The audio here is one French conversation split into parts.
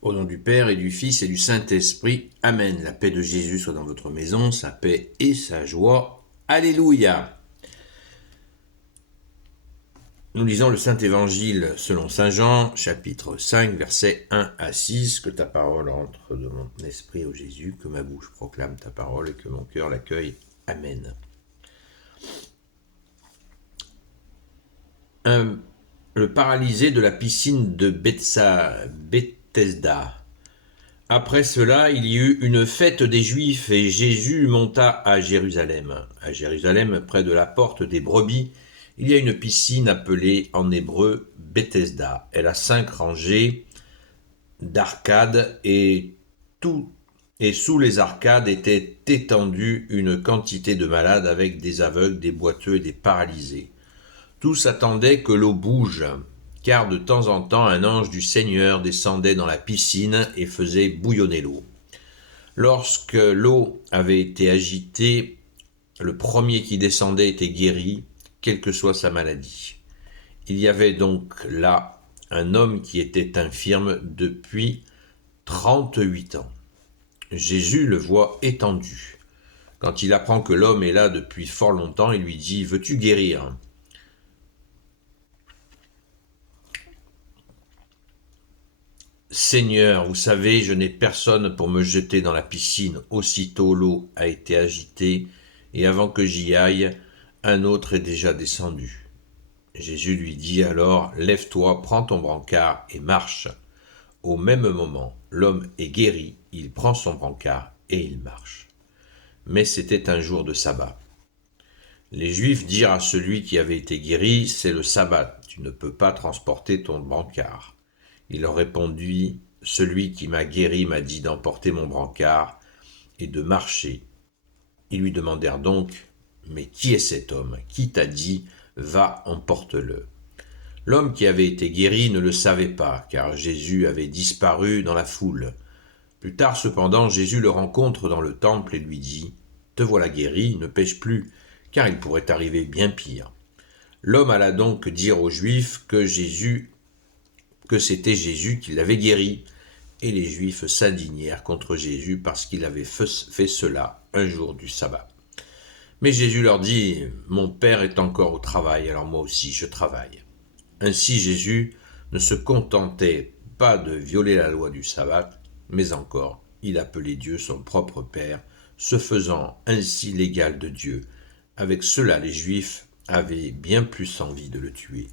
Au nom du Père et du Fils et du Saint-Esprit. Amen. La paix de Jésus soit dans votre maison, sa paix et sa joie. Alléluia. Nous lisons le Saint-Évangile selon Saint Jean, chapitre 5, versets 1 à 6. Que ta parole entre de mon esprit, ô Jésus, que ma bouche proclame ta parole et que mon cœur l'accueille. Amen. Le paralysé de la piscine de Bethesda. Après cela, il y eut une fête des Juifs et Jésus monta à Jérusalem. À Jérusalem, près de la porte des brebis, il y a une piscine appelée en hébreu Bethesda. Elle a 5 rangées d'arcades et sous les arcades était étendue une quantité de malades avec des aveugles, des boiteux et des paralysés. Tous attendaient que l'eau bouge, car de temps en temps un ange du Seigneur descendait dans la piscine et faisait bouillonner l'eau. Lorsque l'eau avait été agitée, le premier qui descendait était guéri, quelle que soit sa maladie. Il y avait donc là un homme qui était infirme depuis 38 ans. Jésus le voit étendu. Quand il apprend que l'homme est là depuis fort longtemps, il lui dit « Veux-tu guérir ?» Seigneur, vous savez, je n'ai personne pour me jeter dans la piscine. Aussitôt l'eau a été agitée, et avant que j'y aille, un autre est déjà descendu. Jésus lui dit alors, lève-toi, prends ton brancard et marche. Au même moment, l'homme est guéri, il prend son brancard et il marche. Mais c'était un jour de sabbat. Les Juifs dirent à celui qui avait été guéri, c'est le sabbat, tu ne peux pas transporter ton brancard. Il leur répondit, celui qui m'a guéri m'a dit d'emporter mon brancard et de marcher. Ils lui demandèrent donc, mais qui est cet homme? Qui t'a dit, va, emporte-le? L'homme qui avait été guéri ne le savait pas, car Jésus avait disparu dans la foule. Plus tard cependant, Jésus le rencontre dans le temple et lui dit, te voilà guéri, ne pêche plus, car il pourrait arriver bien pire. L'homme alla donc dire aux Juifs que c'était Jésus qui l'avait guéri, et les Juifs s'indignèrent contre Jésus parce qu'il avait fait cela un jour du sabbat. Mais Jésus leur dit, mon Père est encore au travail, alors moi aussi je travaille. Ainsi Jésus ne se contentait pas de violer la loi du sabbat, mais encore, il appelait Dieu son propre Père, se faisant ainsi l'égal de Dieu. Avec cela, les Juifs avaient bien plus envie de le tuer.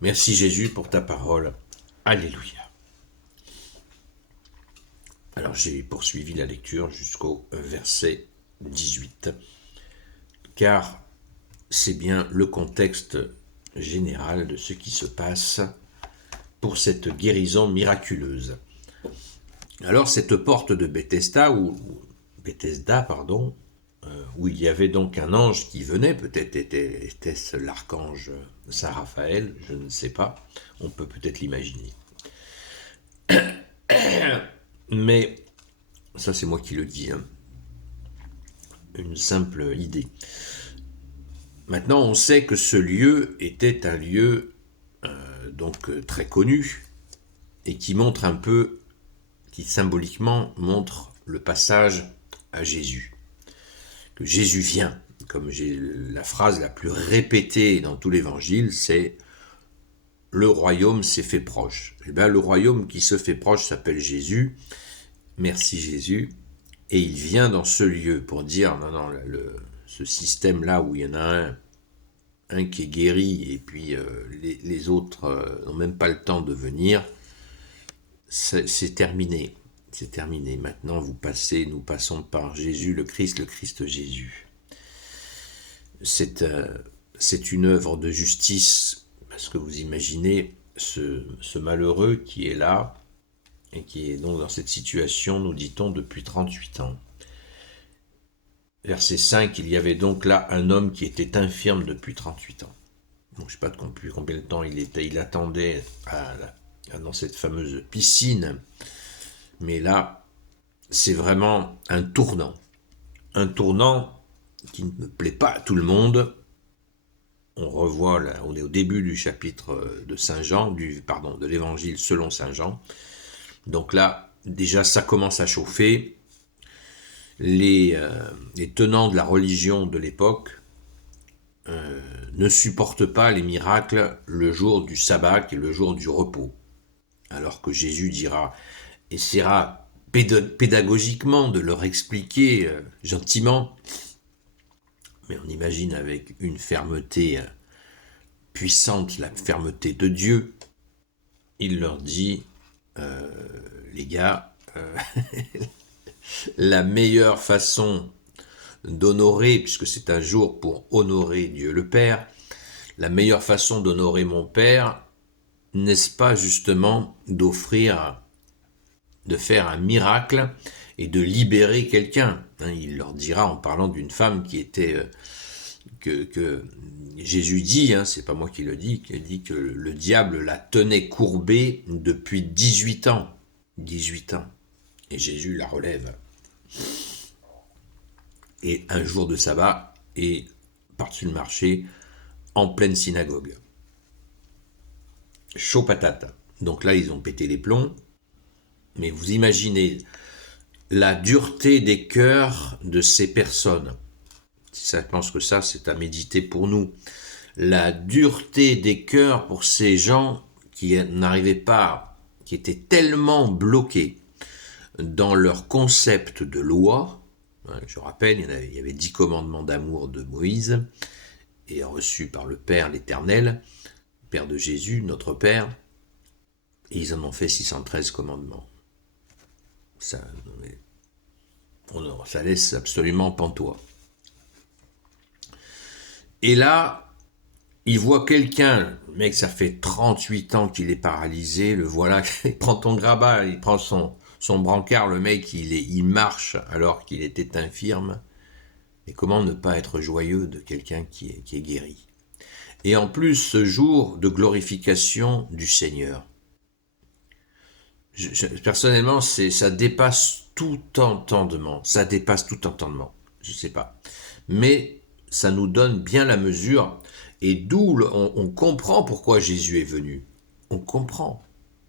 Merci Jésus pour ta parole. Alléluia. Alors j'ai poursuivi la lecture jusqu'au verset 18, car c'est bien le contexte général de ce qui se passe pour cette guérison miraculeuse. Alors cette porte de Bethesda, où il y avait donc un ange qui venait, peut-être était-ce l'archange Saint Raphaël, je ne sais pas, on peut peut-être l'imaginer. Mais, ça c'est moi qui le dis, une simple idée. Maintenant, on sait que ce lieu était un lieu donc très connu et qui montre un peu, qui symboliquement montre le passage à Jésus. Que Jésus vient, comme j'ai la phrase la plus répétée dans tout l'évangile, c'est « le royaume s'est fait proche ». Et bien le royaume qui se fait proche s'appelle Jésus, merci Jésus, et il vient dans ce lieu pour dire, non, ce système-là où il y en a un qui est guéri et puis les autres n'ont même pas le temps de venir, c'est terminé. C'est terminé. Maintenant, nous passons par Jésus le Christ Jésus. C'est une œuvre de justice, parce que vous imaginez ce malheureux qui est là, et qui est donc dans cette situation, nous dit-on, depuis 38 ans. Verset 5, il y avait donc là un homme qui était infirme depuis 38 ans. Donc, je ne sais pas depuis combien de temps il attendait dans cette fameuse piscine. Mais là, c'est vraiment un tournant qui ne plaît pas à tout le monde. On revoit, là, on est au début du chapitre de Saint Jean, de l'évangile selon Saint Jean. Donc là, déjà, ça commence à chauffer. Les tenants de la religion de l'époque ne supportent pas les miracles le jour du sabbat, qui est le jour du repos. Alors que Jésus essaiera pédagogiquement de leur expliquer gentiment, mais on imagine avec une fermeté puissante, la fermeté de Dieu, il leur dit, les gars, la meilleure façon d'honorer, puisque c'est un jour pour honorer Dieu le Père, la meilleure façon d'honorer mon Père, n'est-ce pas justement de faire un miracle et de libérer quelqu'un. Il leur dira en parlant d'une femme qui était que Jésus dit, c'est pas moi qui le dis, qu'il dit que le diable la tenait courbée depuis 18 ans. 18 ans. Et Jésus la relève. Et un jour de sabbat, et par-dessus le marché, en pleine synagogue. Chaud patate. Donc là, ils ont pété les plombs. Mais vous imaginez la dureté des cœurs de ces personnes. Je pense que ça, c'est à méditer pour nous. La dureté des cœurs pour ces gens qui n'arrivaient pas, qui étaient tellement bloqués dans leur concept de loi. Je rappelle, il y avait 10 commandements d'amour de Moïse, et reçus par le Père l'Éternel, Père de Jésus, notre Père, et ils en ont fait 613 commandements. Ça laisse absolument pantois. Et là, il voit quelqu'un, le mec, ça fait 38 ans qu'il est paralysé, le voilà, il prend ton grabat, il prend son brancard, le mec, il marche alors qu'il était infirme. Et comment ne pas être joyeux de quelqu'un qui est guéri? Et en plus, ce jour de glorification du Seigneur. Personnellement, ça dépasse tout entendement. Ça dépasse tout entendement. Je sais pas. Mais ça nous donne bien la mesure, et d'où on comprend pourquoi Jésus est venu. On comprend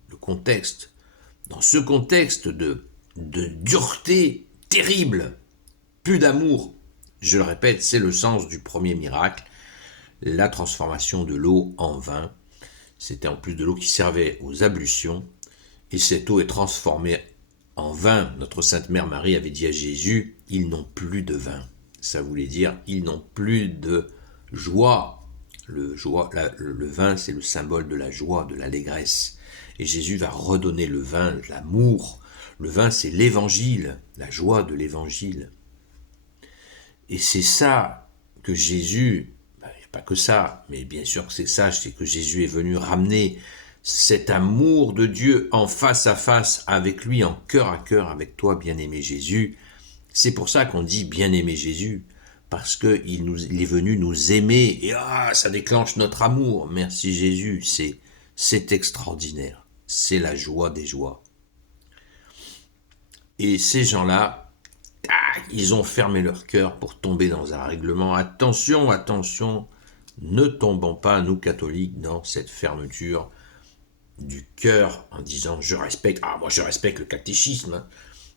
le contexte. Dans ce contexte de dureté terrible, plus d'amour, je le répète, c'est le sens du premier miracle, la transformation de l'eau en vin. C'était en plus de l'eau qui servait aux ablutions, et cette eau est transformée en vin. Notre Sainte Mère Marie avait dit à Jésus, ils n'ont plus de vin. Ça voulait dire, ils n'ont plus de joie. Le vin, c'est le symbole de la joie, de l'allégresse. Et Jésus va redonner le vin, l'amour. Le vin, c'est l'évangile, la joie de l'évangile. Et c'est ça que Jésus, il n'y a pas que ça, mais bien sûr que c'est ça, c'est que Jésus est venu ramener cet amour de Dieu en face à face avec lui, en cœur à cœur avec toi, bien-aimé Jésus. C'est pour ça qu'on dit bien-aimé Jésus, parce qu'il est venu nous aimer, et ça déclenche notre amour. Merci Jésus, c'est extraordinaire, c'est la joie des joies. Et ces gens-là, ils ont fermé leur cœur pour tomber dans un règlement. Attention, attention, ne tombons pas, nous catholiques, dans cette fermeture du cœur en disant je respecte, moi je respecte le catéchisme.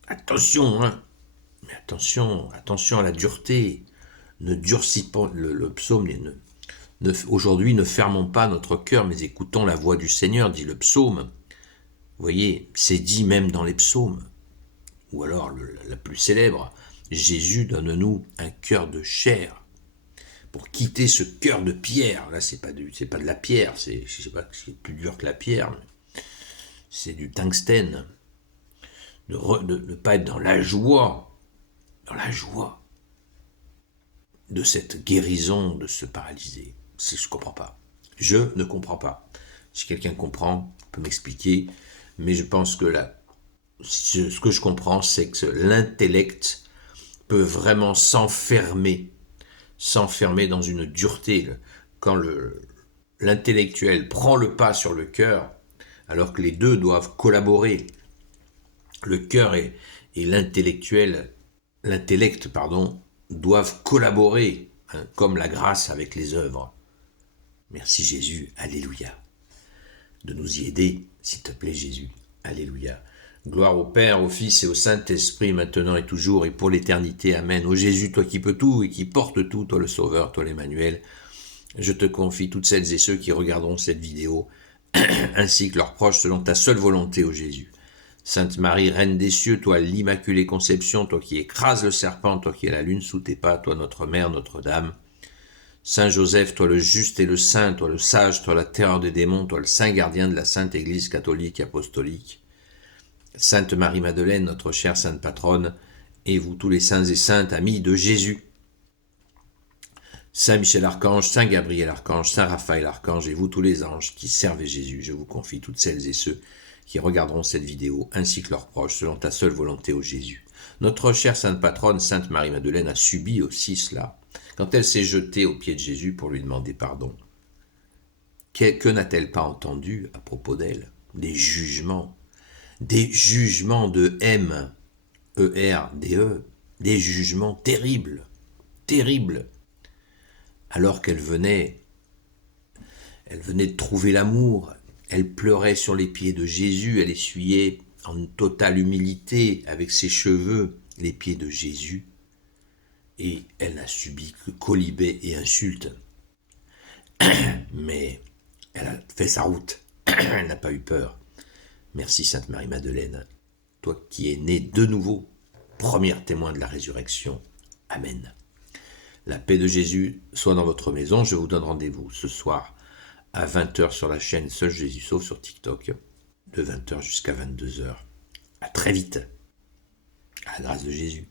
Attention, mais attention à la dureté. Ne durcis pas le psaume. Aujourd'hui, ne fermons pas notre cœur, mais écoutons la voix du Seigneur, dit le psaume. Vous voyez, c'est dit même dans les psaumes. Ou alors, la plus célèbre, Jésus, donne-nous un cœur de chair. Pour quitter ce cœur de pierre, là, c'est pas de la pierre, je sais pas ce qui est plus dur que la pierre, mais c'est du tungstène. De ne pas être dans la joie de cette guérison de ce paralysé. Je ne comprends pas. Je ne comprends pas. Si quelqu'un comprend, peut m'expliquer, mais je pense que ce que je comprends, c'est que l'intellect peut vraiment s'enfermer dans une dureté. Quand l'intellectuel prend le pas sur le cœur, alors que les deux doivent collaborer, le cœur et l'intellect, doivent collaborer, comme la grâce avec les œuvres. Merci Jésus, alléluia. De nous y aider, s'il te plaît Jésus, alléluia. Gloire au Père, au Fils et au Saint-Esprit, maintenant et toujours, et pour l'éternité. Amen. Ô Jésus, toi qui peux tout et qui portes tout, toi le Sauveur, toi l'Emmanuel, je te confie toutes celles et ceux qui regarderont cette vidéo, ainsi que leurs proches, selon ta seule volonté, ô Jésus. Sainte Marie, Reine des cieux, toi l'Immaculée Conception, toi qui écrases le serpent, toi qui es la lune sous tes pas, toi notre Mère, Notre-Dame. Saint Joseph, toi le juste et le saint, toi le sage, toi la terreur des démons, toi le saint gardien de la Sainte Église catholique et apostolique. Sainte Marie-Madeleine, notre chère sainte patronne, et vous tous les saints et saintes, amis de Jésus. Saint Michel Archange, Saint Gabriel Archange, Saint Raphaël Archange, et vous tous les anges qui servez Jésus, je vous confie toutes celles et ceux qui regarderont cette vidéo, ainsi que leurs proches, selon ta seule volonté, ô Jésus. Notre chère sainte patronne, Sainte Marie-Madeleine, a subi aussi cela, quand elle s'est jetée aux pieds de Jésus pour lui demander pardon. Que n'a-t-elle pas entendu à propos d'elle? Des jugements de M-E-R-D-E, des jugements terribles, terribles, alors qu'elle venait de trouver l'amour. Elle pleurait sur les pieds de Jésus, elle essuyait en totale humilité avec ses cheveux les pieds de Jésus, et elle n'a subi que colibets et insultes. Mais elle a fait sa route, elle n'a pas eu peur. Merci Sainte Marie-Madeleine, toi qui es née de nouveau, première témoin de la résurrection. Amen. La paix de Jésus soit dans votre maison. Je vous donne rendez-vous ce soir à 20h sur la chaîne Seul Jésus Sauve sur TikTok, de 20h jusqu'à 22h. À très vite, à la grâce de Jésus.